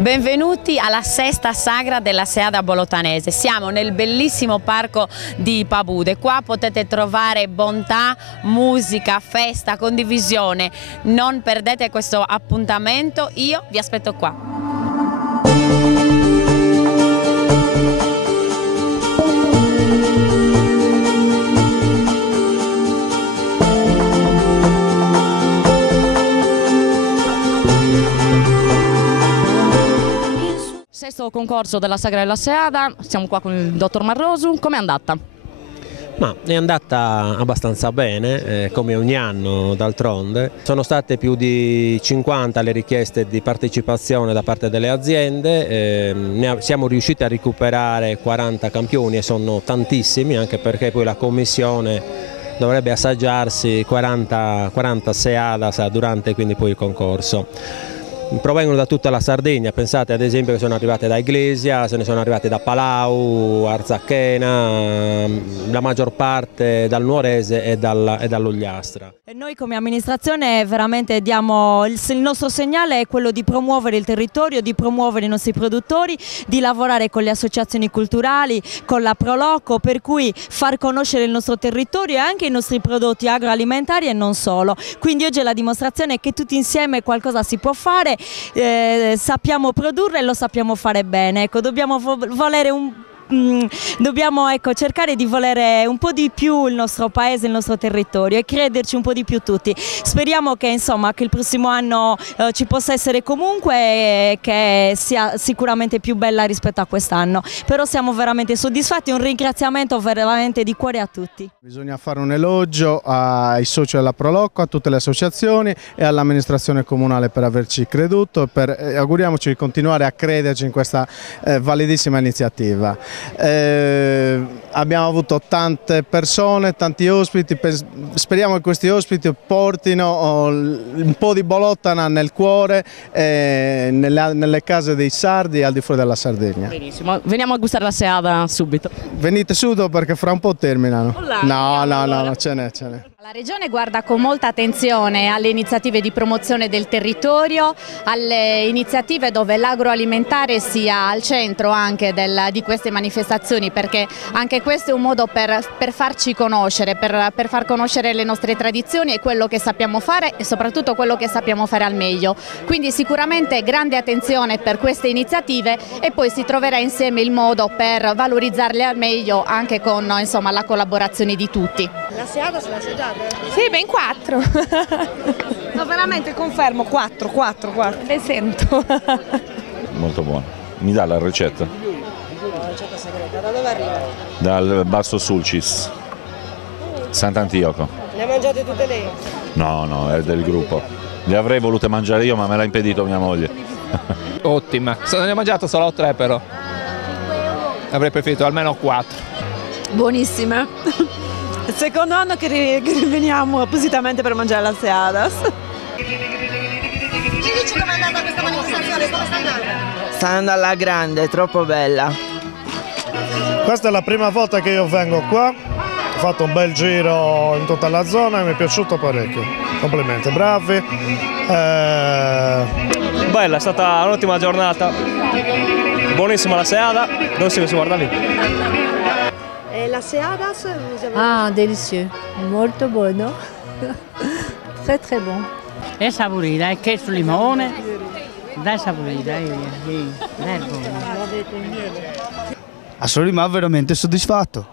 Benvenuti alla sesta sagra della Seada Bolotanese. Siamo nel bellissimo parco di Pabude. Qua potete trovare bontà, musica, festa, condivisione. Non perdete questo appuntamento, io vi aspetto qua. Sesto concorso della Sagra della Seada, siamo qua con il dottor Marrosu. Com'è andata? Ma è andata abbastanza bene, come ogni anno d'altronde. Sono state più di 50 le richieste di partecipazione da parte delle aziende, siamo riusciti a recuperare 40 campioni e sono tantissimi, anche perché poi la commissione dovrebbe assaggiarsi 40 Seadas durante quindi poi il concorso. Provengono da tutta la Sardegna, pensate ad esempio che sono arrivate da Iglesia, se ne sono arrivate da Palau, Arzachena, la maggior parte dal Nuorese e dall'Ogliastra. E noi come amministrazione veramente diamo il nostro segnale è quello di promuovere il territorio, di promuovere i nostri produttori, di lavorare con le associazioni culturali, con la Proloco, per cui far conoscere il nostro territorio e anche i nostri prodotti agroalimentari e non solo. Quindi oggi è la dimostrazione che tutti insieme qualcosa si può fare. Sappiamo produrre e lo sappiamo fare bene, ecco, dobbiamo cercare di volere un po' di più il nostro paese, il nostro territorio e crederci un po' di più tutti. Speriamo che, insomma, che il prossimo anno ci possa essere comunque e che sia sicuramente più bella rispetto a quest'anno, però siamo veramente soddisfatti. Un ringraziamento veramente di cuore a tutti. Bisogna fare un elogio ai soci della Proloco, a tutte le associazioni e all'amministrazione comunale per averci creduto e auguriamoci di continuare a crederci in questa validissima iniziativa. Abbiamo avuto tante persone, tanti ospiti, speriamo che questi ospiti portino un po' di Bolotana nel cuore, nelle case dei sardi e al di fuori della Sardegna. Benissimo, veniamo a gustare la Seada subito. Venite subito perché fra un po' terminano. No, ce n'è. La Regione guarda con molta attenzione alle iniziative di promozione del territorio, alle iniziative dove l'agroalimentare sia al centro anche di queste manifestazioni, perché anche questo è un modo per farci conoscere, per far conoscere le nostre tradizioni e quello che sappiamo fare e soprattutto quello che sappiamo fare al meglio. Quindi sicuramente grande attenzione per queste iniziative e poi si troverà insieme il modo per valorizzarle al meglio anche con, insomma, la collaborazione di tutti. La Seada se la assaggiate? Sì, ben 4. No, veramente confermo, 4. Le sento. Molto buono. Mi dà la ricetta? La ricetta segreta, da dove arriva? Dal Basso Sulcis, Sant'Antioco. Le ha mangiate tutte lei? No, è del gruppo. Le avrei volute mangiare io ma me l'ha impedito mia moglie. Ottima, ne ho mangiato solo 3 però. Avrei preferito almeno 4. Buonissime. Il secondo anno che riveniamo appositamente per mangiare la Seadas. Ci dici com'è andata questa manifestazione? Come sta andando? Sta andando alla grande, è troppo bella. Questa è la prima volta che io vengo qua, ho fatto un bel giro in tutta la zona e mi è piaciuto parecchio. Complimenti, bravi. Bella, è stata un'ottima giornata. Buonissima la Seada, dove si guarda lì. E la Seadas? Ah, délicieux, molto buono. Très bon. È saporita, è queso limone. Dai saporita, dai buono. Sono rimasto veramente soddisfatto.